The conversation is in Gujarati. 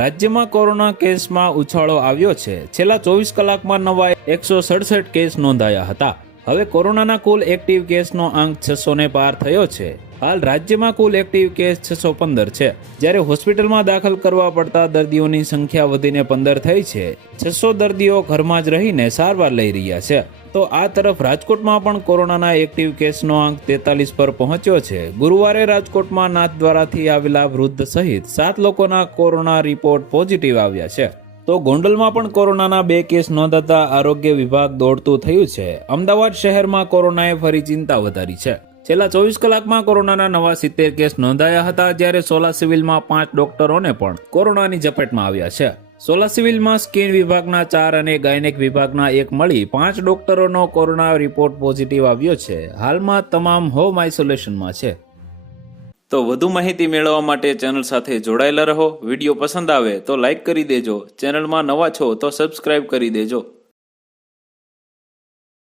રાજ્યમાં કોરોના કેસમાં ઉછાળો આવ્યો છે। છેલ્લા 24 કલાકમાં નવા 167 કેસ નોંધાયા હતા। હવે કોરોનાના કુલ એક્ટિવ કેસનો આંક 600 ને પાર થયો છે। હાલ રાજ્યમાં કુલ એક્ટિવ કેસ 615 છે, જ્યારે હોસ્પિટલમાં દાખલ કરવા પડતા દર્દીઓની સંખ્યા વધીને 15 થઈ છે। 600 દર્દીઓ ઘરમાં જ રહીને સારવાર લઈ રહ્યા છે। તો આ તરફ રાજકોટમાં પણ કોરોનાના એક્ટિવ કેસનો આંક 43 પર પહોંચ્યો છે। ગુરુવારે રાજકોટમાં નાથદ્વારાથી આવેલા વૃદ્ધ સહિત 7 લોકોના કોરોના રિપોર્ટ પોઝિટિવ આવ્યા છે। તો ગોંડલમાં પણ કોરોનાના 2 કેસ નોંધાતા આરોગ્ય વિભાગ દોડતું થયું છે। અમદાવાદ શહેરમાં કોરોનાએ ફરી ચિંતા વધારી છે। છેલ્લા 24 કલાકમાં કોરોનાના નવા 70 કેસ નોંધાયા હતા, જ્યારે સોલા સિવિલમાં 5 ડોક્ટરોને પણ કોરોનાની ઝપેટમાં આવ્યા છે। સોલા સિવિલમાં સ્કિન વિભાગના 4 અને ગાયનેક વિભાગના 1 મળી 5 ડોક્ટરોનો કોરોના રિપોર્ટ પોઝિટિવ આવ્યો છે। હાલમાં તમામ હોમ આઇસોલેશનમાં છે। તો વધુ માહિતી મેળવવા માટે ચેનલ સાથે જોડાયેલા રહો। વિડીયો પસંદ આવે તો લાઇક કરી દેજો। ચેનલમાં નવા છો તો સબસ્ક્રાઇબ કરી દેજો।